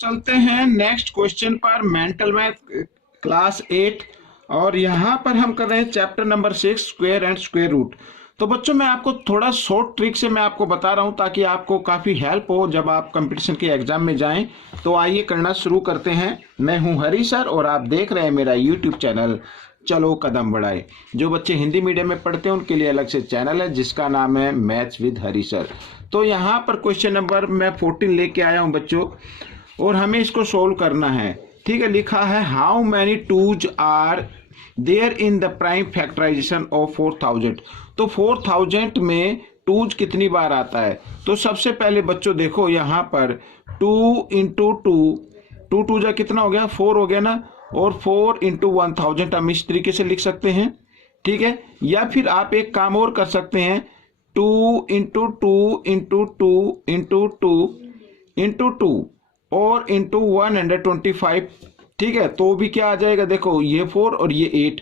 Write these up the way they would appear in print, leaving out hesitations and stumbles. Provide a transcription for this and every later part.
चलते हैं next question पर, मेंटल मैथ क्लास 8। और यहाँ पर हम कर रहे हैं chapter number 6, square and square root. तो बच्चों मैं आपको थोड़ा शॉर्ट ट्रिक से मैं आपको बता रहा हूँ ताकि आपको काफ़ी हेल्प हो जब आप कंपटीशन के एग्जाम में जाएं। तो आइए करना शुरू करते हैं। मैं हूँ हरी सर और आप देख रहे हैं मेरा यूट्यूब चैनल चलो कदम बढ़ाए। जो बच्चे हिंदी मीडियम में पढ़ते हैं उनके लिए अलग से चैनल है जिसका नाम है मैथ्स विद हरी सर। तो यहाँ पर क्वेश्चन नंबर मैं 14 लेके आया हूँ बच्चों, और हमें इसको सोल्व करना है। ठीक है, लिखा है how many twos are there in the prime factorisation of 4000। तो 4000 में टूज कितनी बार आता है। तो सबसे पहले बच्चों देखो यहाँ पर 2 इंटू 2 टू जा कितना हो गया, 4 हो गया ना, और 4 इंटू 1000 हम इस तरीके से लिख सकते हैं। ठीक है, या फिर आप एक काम और कर सकते हैं, 2 इंटू 2 इंटू 2 इंटू 2 इंटू 2 और इंटू 125। ठीक है, तो भी क्या आ जाएगा, देखो ये 4 और ये 8।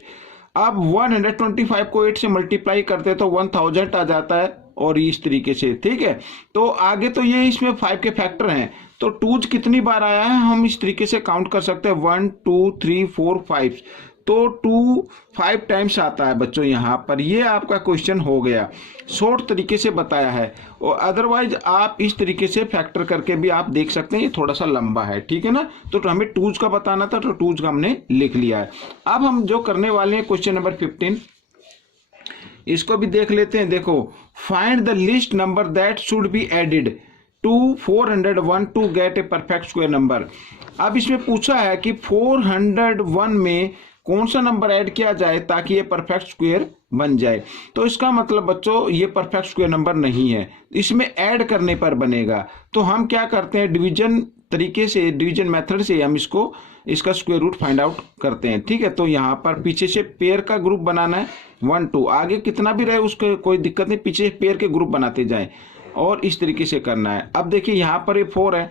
अब 125 को 8 से मल्टीप्लाई करते हैं तो 1000 आ जाता है, और इस तरीके से। ठीक है, तो आगे तो ये इसमें 5 के फैक्टर हैं, तो टूज कितनी बार आया है हम इस तरीके से काउंट कर सकते हैं, 1 2 3 4 5। तो 2 5 टाइम्स आता है बच्चों यहाँ पर। ये आपका क्वेश्चन हो गया, शॉर्ट तरीके से बताया है। और अदरवाइज आप इस तरीके से फैक्टर करके भी आप देख सकते हैं, ये थोड़ा सा लंबा है। ठीक है ना, तो हमें टूज का बताना था तो टूज का हमने लिख लिया है। अब हम जो करने वाले हैं क्वेश्चन नंबर 15, इसको भी देख लेते हैं। देखो, find the least number that should be added to 401 to get a perfect square number. अब इसमें पूछा है कि 401 में कौन सा नंबर ऐड किया जाए ताकि ये परफेक्ट स्क्वायर बन जाए। तो इसका मतलब बच्चों ये परफेक्ट स्क्वायर नंबर नहीं है, इसमें ऐड करने पर बनेगा। तो हम क्या करते हैं, डिवीजन तरीके से, डिवीजन मेथड से हम इसका स्क्वायर रूट फाइंड आउट करते हैं। ठीक है, तो यहाँ पर पीछे से पेयर का ग्रुप बनाना है, 1 2, आगे कितना भी रहे उसको कोई दिक्कत नहीं, पीछे पेयर के ग्रुप बनाते जाएं और इस तरीके से करना है। अब देखिए यहाँ पर ये 4 है,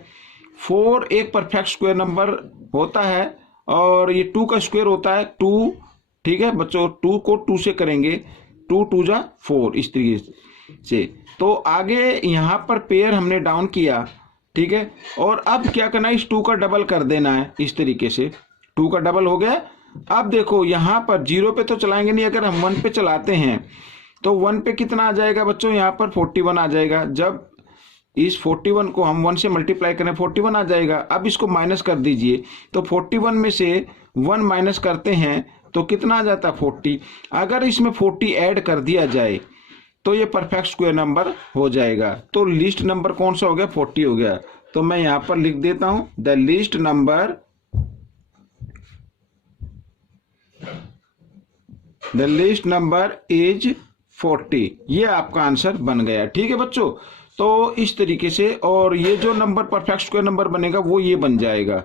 4 एक परफेक्ट स्क्वायर नंबर होता है, और ये 2 का स्क्वायर होता है 2। ठीक है बच्चों, 2 को 2 से करेंगे, 2 2 जा 4 इस तरीके से। तो आगे यहाँ पर पेयर हमने डाउन किया। ठीक है, और अब क्या करना है, इस 2 का डबल कर देना है इस तरीके से, 2 का डबल हो गया। अब देखो यहाँ पर 0 पे तो चलाएंगे नहीं, अगर हम 1 पे चलाते हैं तो 1 पे कितना आ जाएगा बच्चों, यहाँ पर 41 आ जाएगा। जब इस 41 को हम 1 से मल्टीप्लाई करें 41 आ जाएगा। अब इसको माइनस कर दीजिए, तो 41 में से 1 माइनस करते हैं तो कितना आ जाता है, 40। अगर इसमें 40 ऐड कर दिया जाए तो ये परफेक्ट स्क्वायर नंबर हो जाएगा। तो लिस्ट नंबर कौन सा हो गया, 40 हो गया। तो मैं यहां पर लिख देता हूं, द लिस्ट नंबर इज 40। ये आपका आंसर बन गया। ठीक है बच्चों, तो इस तरीके से, और ये जो नंबर परफेक्ट स्क्वायर नंबर बनेगा वो ये बन जाएगा।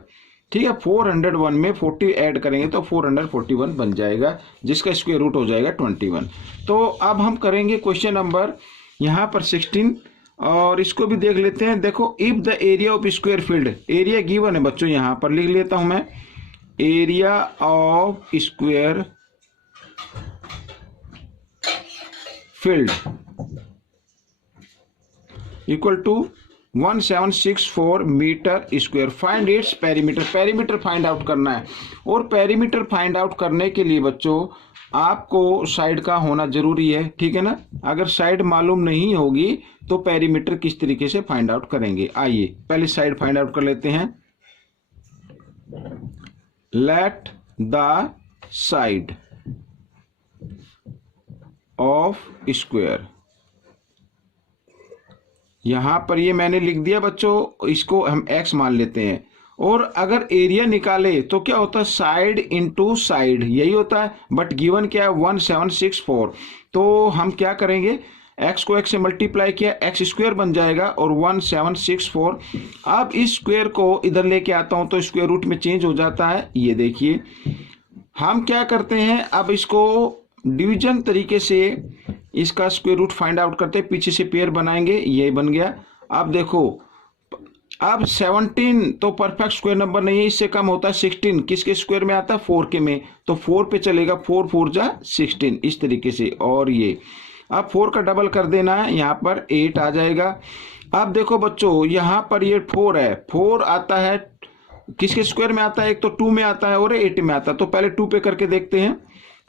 ठीक है, 401 में 40 ऐड करेंगे तो 441 बन जाएगा, जिसका स्क्वायर रूट हो जाएगा 21। तो अब हम करेंगे क्वेश्चन नंबर यहाँ पर 16, और इसको भी देख लेते हैं। देखो, if the area of square field, area given है बच्चों, यहाँ पर लिख लेता हूं मैं, area of square field equal to 1764 metre square. Find its perimeter, perimeter find out करना है। और पेरीमीटर फाइंड आउट करने के लिए बच्चों आपको साइड का होना जरूरी है। ठीक है ना, अगर साइड मालूम नहीं होगी तो पेरीमीटर किस तरीके से फाइंड आउट करेंगे। आइए पहले साइड फाइंड आउट कर लेते हैं। Let the side of square, यहां पर ये मैंने लिख दिया बच्चों, इसको हम x मान लेते हैं। और अगर एरिया निकाले तो क्या होता है, साइड इंटू साइड, यही होता है। बट गिवन क्या है, 1764। तो हम क्या करेंगे, x को x से मल्टीप्लाई किया, x स्क्वायर बन जाएगा और 1764। अब इस स्क्वायर को इधर लेके आता हूं तो स्क्वायर रूट में चेंज हो जाता है। ये देखिए, हम क्या करते हैं, अब इसको डिवीजन तरीके से इसका स्क्वायर रूट फाइंड आउट करते हैं, पीछे से पेयर बनाएंगे, ये बन गया। अब देखो, अब 17 तो परफेक्ट स्क्वायर नंबर नहीं है, इससे कम होता है 16। किसके स्क्वायर में आता है, 4 के में, तो 4 पे चलेगा, 4 4 जा 16 इस तरीके से। और ये अब 4 का डबल कर देना है, यहाँ पर 8 आ जाएगा। अब देखो बच्चों, यहाँ पर ये 4 है, 4 आता है किसके स्क्वायर में आता है, एक तो 2 में आता है और 8 में आता है। तो पहले 2 पे करके देखते हैं।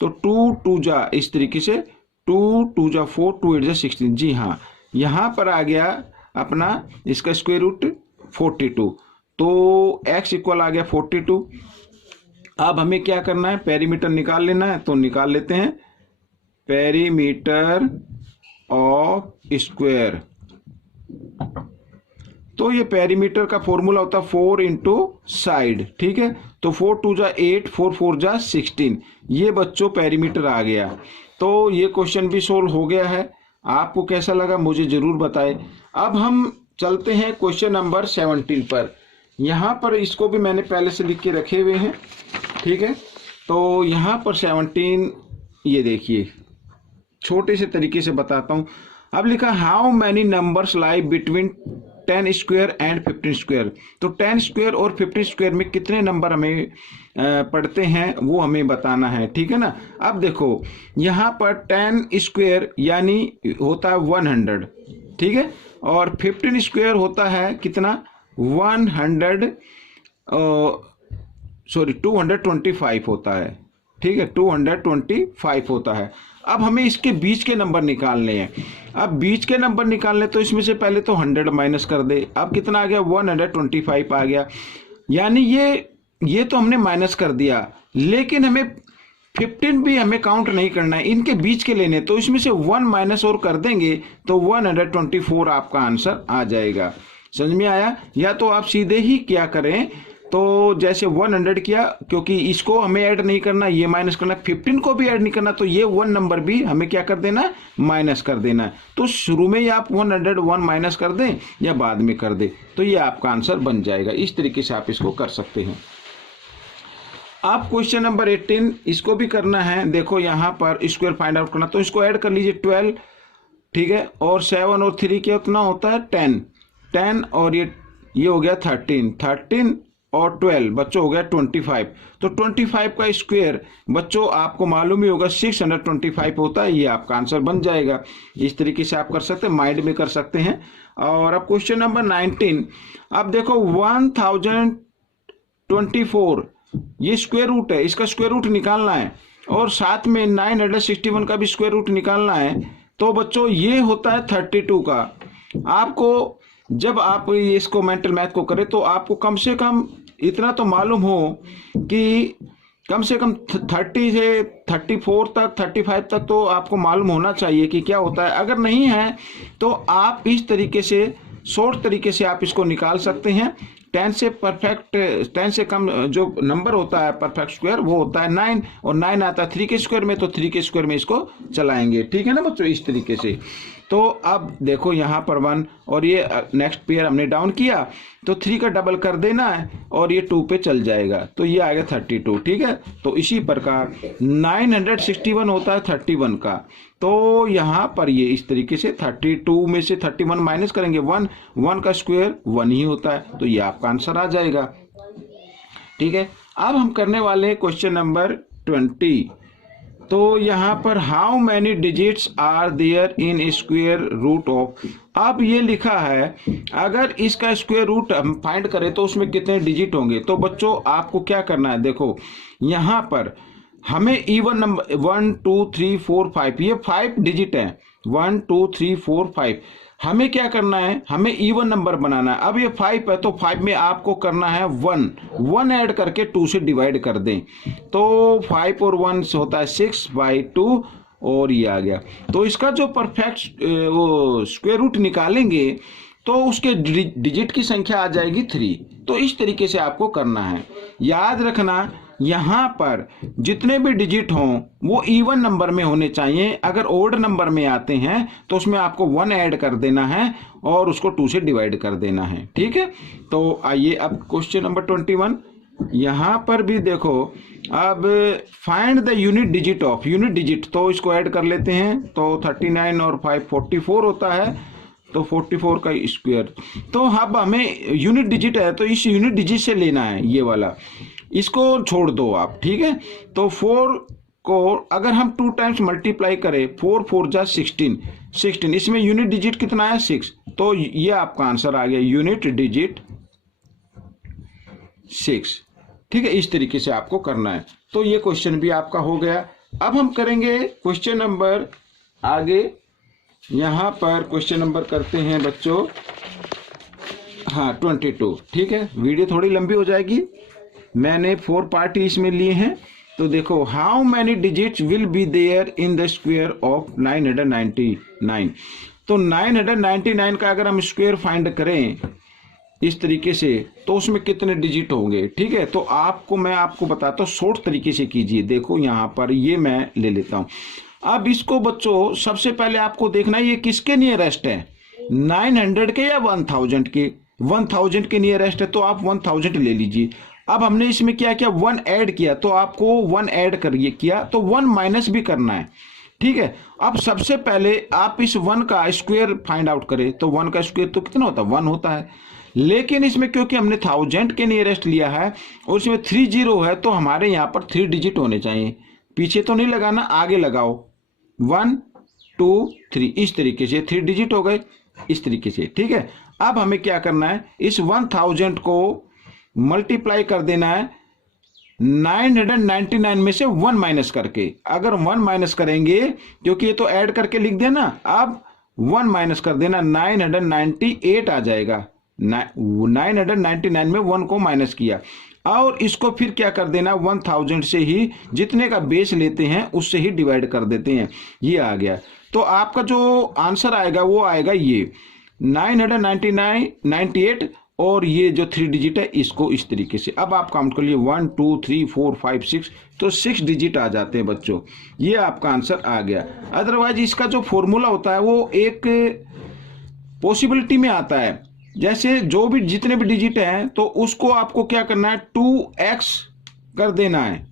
तो 2 2 जा इस तरीके से 2 2 जा 4 2 8 जा 16। जी हाँ, यहाँ पर आ गया अपना इसका स्क्वायर रूट 42। तो x इक्वल आ गया 42। अब हमें क्या करना है, पेरीमीटर निकाल लेना है। तो निकाल लेते हैं पेरीमीटर ऑफ स्क्वायर। तो ये पेरीमीटर का फॉर्मूला होता है 4 इंटू साइड, ठीक है। तो 4 2 जा 8 4 4 जा 16। ये बच्चों पेरीमीटर आ गया। तो ये क्वेश्चन भी सोल्व हो गया है। आपको कैसा लगा मुझे जरूर बताएं। अब हम चलते हैं क्वेश्चन नंबर 17 पर। यहाँ पर इसको भी मैंने पहले से लिख के रखे हुए हैं, ठीक है। तो यहाँ पर 17 ये देखिए, छोटे से तरीके से बताता हूँ। अब लिखा how many numbers lie between 10 square and 15 square. तो 10 स्क्वायर और 15 स्क्वायर में कितने नंबर हमें पढ़ते हैं वो हमें बताना है, ठीक है ना। अब देखो यहाँ पर 10 स्क्वायर यानी होता है 100, ठीक है। और 15 स्क्वायर होता है कितना, 225 होता है, ठीक है। 225 होता है। अब हमें इसके बीच के नंबर निकालने हैं। अब बीच के नंबर निकालने तो इसमें से पहले तो 100 माइनस कर दे। अब कितना आ गया, 125 आ गया। यानी ये तो हमने माइनस कर दिया, लेकिन हमें 15 भी हमें काउंट नहीं करना है, इनके बीच के लेने। तो इसमें से 1 माइनस और कर देंगे तो 124 आपका आंसर आ जाएगा। समझ में आया। या तो आप सीधे ही क्या करें, तो जैसे 100 किया, क्योंकि इसको हमें ऐड नहीं करना, ये माइनस करना, 15 को भी ऐड नहीं करना, तो ये 1 नंबर भी हमें क्या कर देना, माइनस कर देना। तो शुरू में ही आप 101 माइनस कर दें या बाद में कर दें, तो ये आपका आंसर बन जाएगा। इस तरीके से आप इसको कर सकते हैं। आप क्वेश्चन नंबर 18 इसको भी करना है। देखो यहाँ पर स्क्वायर फाइंड आउट करना, तो इसको ऐड कर लीजिए 12, ठीक है। और 7 और 3 कितना होता है 10 और ये हो गया 13 और 12 बच्चों हो गया 25। तो 25 का स्क्वायर बच्चों आपको मालूम ही होगा 625 होता है। ये आपका आंसर बन जाएगा। इस तरीके से आप कर सकते हैं, माइंड में कर सकते हैं। और अब क्वेश्चन नंबर 19, अब देखो 1024 ये स्क्वायर रूट है, इसका स्क्वायर रूट निकालना है। और साथ में 961 का भी स्क्वायर रूट निकालना है। तो बच्चों ये होता है 32 का। आपको जब आप इसको मेंटल मैथ को करें तो आपको कम से कम इतना तो मालूम हो कि कम से कम 30 से 34 तक 35 तक तो आपको मालूम होना चाहिए कि क्या होता है। अगर नहीं है तो आप इस तरीके से शॉर्ट तरीके से आप इसको निकाल सकते हैं। 10 से कम जो नंबर होता है परफेक्ट स्क्वायर वो होता है 9, और 9 आता है 3 के स्क्वायर में, तो 3 के स्क्वायर में इसको चलाएंगे, ठीक है ना बच्चों। इस तरीके से तो अब देखो यहाँ पर 1 और ये नेक्स्ट पेयर हमने डाउन किया तो 3 का डबल कर देना है और ये 2 पे चल जाएगा, तो ये आएगा 32, ठीक है। तो इसी प्रकार 961 होता है 31 का। तो यहाँ पर ये इस तरीके से 32 में से 31 माइनस करेंगे, 1 का स्क्वायर 1 ही होता है, तो ये आपका आंसर आ जाएगा, ठीक है। अब हम करने वाले हैं क्वेश्चन नंबर 20। तो यहाँ पर how many digits are there in square root of. अब ये लिखा है अगर इसका स्क्वायर रूट हम फाइंड करें तो उसमें कितने डिजिट होंगे। तो बच्चों आपको क्या करना है, देखो यहाँ पर हमें इवन नंबर 1 2 3 4 5 ये 5 डिजिट है, 1 2 3 4 5। हमें क्या करना है, हमें इवन नंबर बनाना है। अब ये 5 है तो 5 में आपको करना है 1 ऐड करके 2 से डिवाइड कर दें। तो 5 और 1 से होता है 6/2 और ये आ गया। तो इसका जो परफेक्ट वो स्क्वायर रूट निकालेंगे तो उसके डिजिट की संख्या आ जाएगी 3। तो इस तरीके से आपको करना है। याद रखना यहाँ पर जितने भी डिजिट हों वो इवन नंबर में होने चाहिए। अगर ओड नंबर में आते हैं तो उसमें आपको 1 ऐड कर देना है और उसको 2 से डिवाइड कर देना है, ठीक है। तो आइए अब क्वेश्चन नंबर 21। यहाँ पर भी देखो अब find the unit digit of, unit digit तो इसको ऐड कर लेते हैं। तो 39 और 5 44 होता है, तो 44 का स्क्वायर। तो अब हमें यूनिट डिजिट है तो इस यूनिट डिजिट से लेना है, ये वाला इसको छोड़ दो आप, ठीक है। तो 4 को अगर हम 2 टाइम्स मल्टीप्लाई करें 4 4 जा 16, इसमें यूनिट डिजिट कितना है 6। तो ये आपका आंसर आ गया यूनिट डिजिट 6। ठीक है, इस तरीके से आपको करना है। तो ये क्वेश्चन भी आपका हो गया। अब हम करेंगे क्वेश्चन नंबर आगे। यहाँ पर क्वेश्चन नंबर करते हैं बच्चों, हाँ 22। ठीक है, वीडियो थोड़ी लंबी हो जाएगी, मैंने 4 पार्ट इसमें लिए हैं। तो देखो, how many digits will be there in the square of 999। तो 999 का अगर हम स्क्वायर फाइंड करें इस तरीके से, तो उसमें कितने डिजिट होंगे। ठीक है, तो मैं आपको बताता हूँ, शॉर्ट तरीके से कीजिए। देखो यहाँ पर ये मैं ले लेता हूँ। अब इसको बच्चों सबसे पहले आपको देखना है ये किसके नियरेस्ट है, 900 के या 1000 के। 1000 के नियरेस्ट है तो आप 1000 ले लीजिए। अब हमने इसमें क्या किया, 1 ऐड किया, तो आपको 1 ऐड करिए किया, तो 1 माइनस भी करना है। ठीक है, अब सबसे पहले आप इस 1 का स्क्वायर फाइंड आउट करें, तो 1 का स्क्वायर तो कितना होता है, 1 होता है। लेकिन इसमें क्योंकि हमने 1000 के नियरेस्ट लिया है और इसमें 3 0 है, तो हमारे यहाँ पर 3 डिजिट होने चाहिए। पीछे तो नहीं लगाना, आगे लगाओ, 1 2 3, इस तरीके से 3 डिजिट हो गए इस तरीके से। ठीक है, अब हमें क्या करना है, इस 1000 को मल्टीप्लाई कर देना है 999 में से 1 माइनस करके। अगर 1 माइनस करेंगे, क्योंकि ये तो ऐड करके लिख देना, अब 1 माइनस कर देना, 998 आ जाएगा। 999 में 1 को माइनस किया, और इसको फिर क्या कर देना, 1000 से ही जितने का बेस लेते हैं उससे ही डिवाइड कर देते हैं। ये आ गया। तो आपका जो आंसर आएगा वो आएगा ये 998 और ये जो 3 डिजिट है इसको इस तरीके से। अब आप काउंट कर लिए 1 2 3 4 5 6, तो 6 डिजिट आ जाते हैं बच्चों। ये आपका आंसर आ गया। अदरवाइज इसका जो फॉर्मूला होता है वो एक पॉसिबिलिटी में आता है, जैसे जो भी जितने भी डिजिट हैं तो उसको आपको क्या करना है, 2x कर देना है,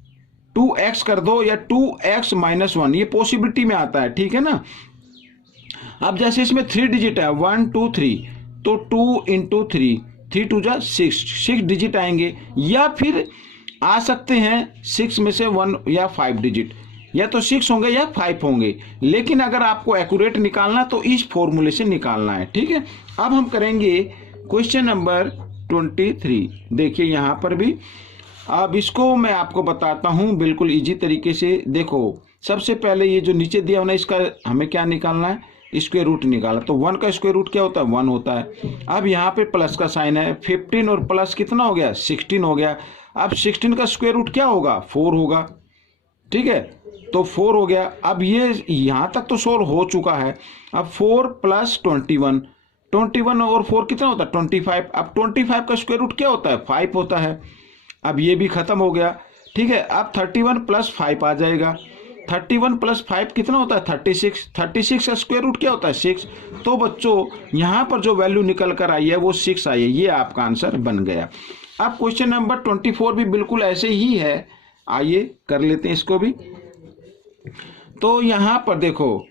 2x कर दो या 2x माइनस 1, ये पॉसिबिलिटी में आता है। ठीक है ना। अब जैसे इसमें 3 डिजिट है, 1 2 3, तो 2 इंटू 3, 3 2 जा 6 डिजिट आएंगे। या फिर आ सकते हैं 6 में से 1 या 5 डिजिट, या तो 6 होंगे या 5 होंगे। लेकिन अगर आपको एक्यूरेट निकालना तो इस फॉर्मूले से निकालना है। ठीक है, अब हम करेंगे क्वेश्चन नंबर 23। देखिए यहाँ पर भी, अब इसको मैं आपको बताता हूँ बिल्कुल इजी तरीके से। देखो, सबसे पहले ये जो नीचे दिया होना, इसका हमें क्या निकालना है, स्क्वायर रूट निकाला। तो 1 का स्क्वायर रूट क्या होता है, 1 होता है। अब यहाँ पे प्लस का साइन है, 15 और प्लस कितना हो गया, 16 हो गया। अब 16 का स्क्वायर रूट क्या होगा, 4 होगा। ठीक है, तो 4 हो गया। अब ये यहाँ तक तो सोल्व हो चुका है। अब 4 प्लस 21 और 4 कितना होता है, 25। अब 25 का स्क्वायर रूट क्या होता है, 5 होता है। अब ये भी खत्म हो गया। ठीक है, अब 31 प्लस 5 आ जाएगा। 31 प्लस 5 कितना होता है, 36 का स्क्वायर रूट क्या होता है, 6। तो बच्चों यहाँ पर जो वैल्यू निकल कर आई है वो 6 आई है। ये आपका आंसर बन गया। अब क्वेश्चन नंबर 24 भी बिल्कुल ऐसे ही है, आइए कर लेते हैं इसको भी। तो यहाँ पर देखो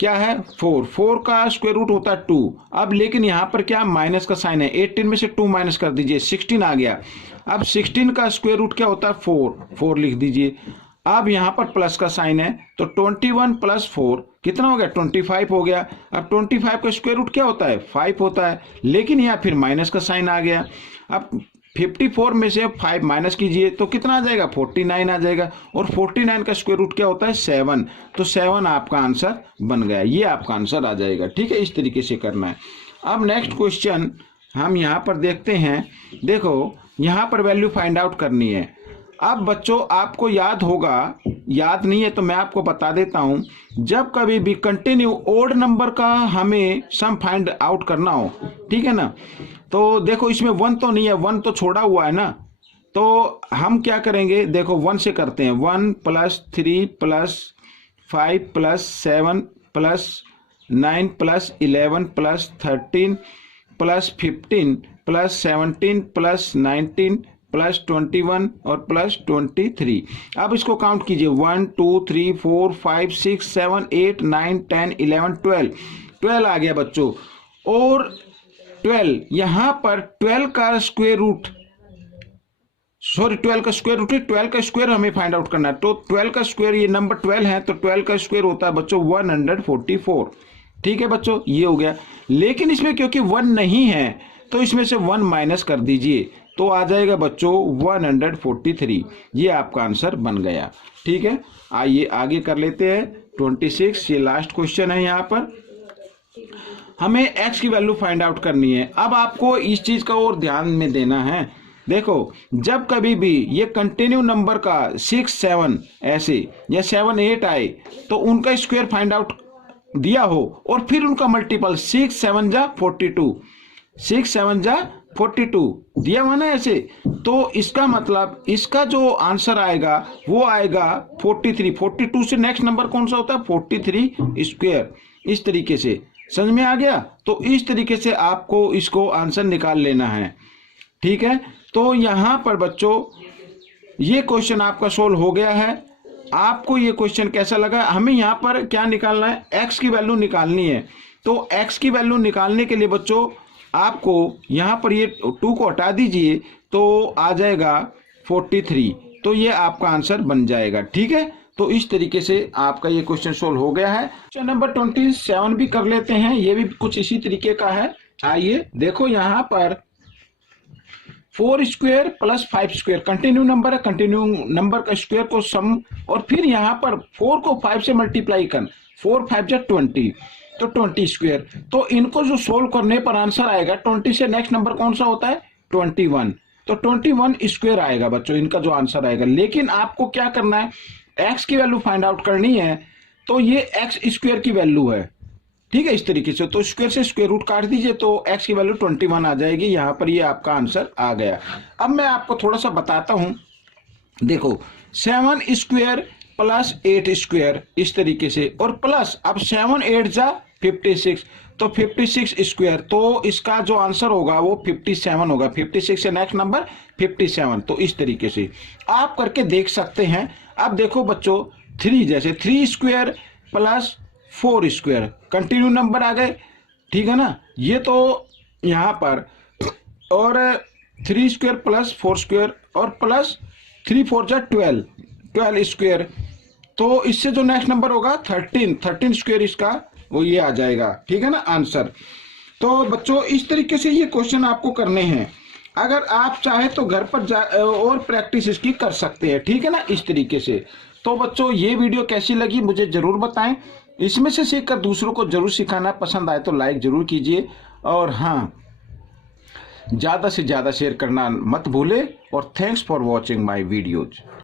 क्या है, 4 का स्क्वायर रूट होता है 2। अब लेकिन यहाँ पर क्या माइनस का साइन है, 18 में से 2 माइनस कर दीजिए, 16 आ गया। अब 16 का स्क्वायर रूट क्या होता है, 4 लिख दीजिए। अब यहाँ पर प्लस का साइन है, तो 21 प्लस 4 कितना हो गया, 25 हो गया। अब 25 का स्क्वायर रूट क्या होता है, 5 होता है। लेकिन यहाँ फिर माइनस का साइन आ गया। अब 54 में से 5 माइनस कीजिए तो कितना आ जाएगा, 49 आ जाएगा। और 49 का स्क्वायर रूट क्या होता है, 7। तो 7 आपका आंसर बन गया। ये आपका आंसर आ जाएगा। ठीक है, इस तरीके से करना है। अब नेक्स्ट क्वेश्चन हम यहाँ पर देखते हैं। देखो यहाँ पर वैल्यू फाइंड आउट करनी है। अब बच्चों आपको याद होगा, याद नहीं है तो मैं आपको बता देता हूँ, जब कभी भी कंटिन्यू ओड नंबर का हमें सम फाइंड आउट करना हो, ठीक है ना, तो देखो इसमें 1 तो नहीं है, 1 तो छोड़ा हुआ है ना। तो हम क्या करेंगे, देखो 1 से करते हैं, 1 plus 3 plus 5 plus 7 plus 9 plus 11 plus 13 plus 15 plus 17 plus 19 plus 21 और प्लस 23। अब इसको काउंट कीजिए, 1 2 3 4 5 6 7 8 9 10 11 12 आ गया बच्चों। और 12 यहाँ पर 12 का स्क्वायर रूट, सॉरी 12 का स्क्वायर रूट, 12 का स्क्वायर हमें फाइंड आउट करना है। तो 12 का स्क्वायर, ये नंबर 12 है तो 12 का स्क्वायर होता है बच्चों 144। ठीक है बच्चों, ये हो गया। लेकिन इसमें क्योंकि 1 नहीं है तो इसमें से 1 माइनस कर दीजिए। तो आ जाएगा बच्चों 143। ये आपका आंसर बन गया। ठीक है, आइए आगे कर लेते हैं 26। ये लास्ट क्वेश्चन है। यहाँ पर हमें x की वैल्यू फाइंड आउट करनी है। अब आपको इस चीज का और ध्यान में देना है। देखो, जब कभी भी ये कंटिन्यू नंबर का 6 7 ऐसे या 7 8 आए तो उनका स्क्वायर फाइंड आउट दिया हो और फिर उनका मल्टीपल 6 7 जा 42, 6 7 जा 42 दिया हुआ ना ऐसे, तो इसका मतलब इसका जो आंसर आएगा वो आएगा 43। 42 से नेक्स्ट नंबर कौन सा होता है? 43 स्क्वायर। इस तरीके से समझ में आ गया? तो इस तरीके से आपको इसको आंसर निकाल लेना है। ठीक है, तो यहां पर बच्चों ये क्वेश्चन आपका सोल्व हो गया है। आपको ये क्वेश्चन कैसा लगा? हमें यहाँ पर क्या निकालना है? x की वैल्यू निकालनी है। तो x की वैल्यू निकालने के लिए बच्चों आपको यहाँ पर ये 2 को हटा दीजिए तो आ जाएगा 43। तो ये आपका आंसर बन जाएगा। ठीक है, तो इस तरीके से आपका ये क्वेश्चन सोल्व हो गया है। क्वेश्चन नंबर 27 भी कर लेते हैं। ये भी कुछ इसी तरीके का है। आइए देखो, यहाँ पर 4 square plus 5 square continue number है। कंटिन्यू नंबर का स्क्वायर को सम और फिर यहाँ पर 4 को 5 से मल्टीप्लाई कर 4 5 जा 20 तो 20 स्क्वायर। तो इनको जो सोल्व करने पर आंसर आएगा 20 से नेक्स्ट नंबर कौन सा होता है? 21। तो 21 स्क्वायर आएगा बच्चों इनका जो आंसर आएगा। लेकिन आपको क्या करना है? x की वैल्यू फाइंड आउट करनी है। तो ये x स्क्वायर की वैल्यू है। ठीक है, इस तरीके से तो स्क्वायर से स्क्वायर रूट काट दीजिए तो x की वैल्यू 21 आ जाएगी। यहाँ पर ये आपका आंसर आ गया। अब मैं आपको थोड़ा सा बताता हूं। देखो, 7 स्क्वायर प्लस 8 स्क्वायर इस तरीके से और प्लस अब 7 8 जा 56 तो 56 स्क्वायर। तो इसका जो आंसर होगा वो 57 होगा। 56 से नेक्स्ट नंबर 57। तो इस तरीके से आप करके देख सकते हैं। अब देखो बच्चों, 3 जैसे 3 square plus 4 square continue number आ गए। ठीक है ना? ये तो यहाँ पर और 3 स्क्वायर प्लस 4 स्क्वायर और प्लस 3 4 जा 12 स्क्वायर। तो इससे जो नेक्स्ट नंबर होगा 13 स्क्वायर इसका वो ये आ जाएगा। ठीक है ना आंसर? तो बच्चों इस तरीके से ये क्वेश्चन आपको करने हैं। अगर आप चाहे तो घर पर और प्रैक्टिस इसकी कर सकते हैं। ठीक है ना, इस तरीके से। तो बच्चों ये वीडियो कैसी लगी मुझे जरूर बताएं। इसमें से सीखकर दूसरों को जरूर सिखाना। पसंद आए तो लाइक जरूर कीजिए और हाँ, ज्यादा से ज्यादा शेयर करना मत भूले। और thanks for watching my videos.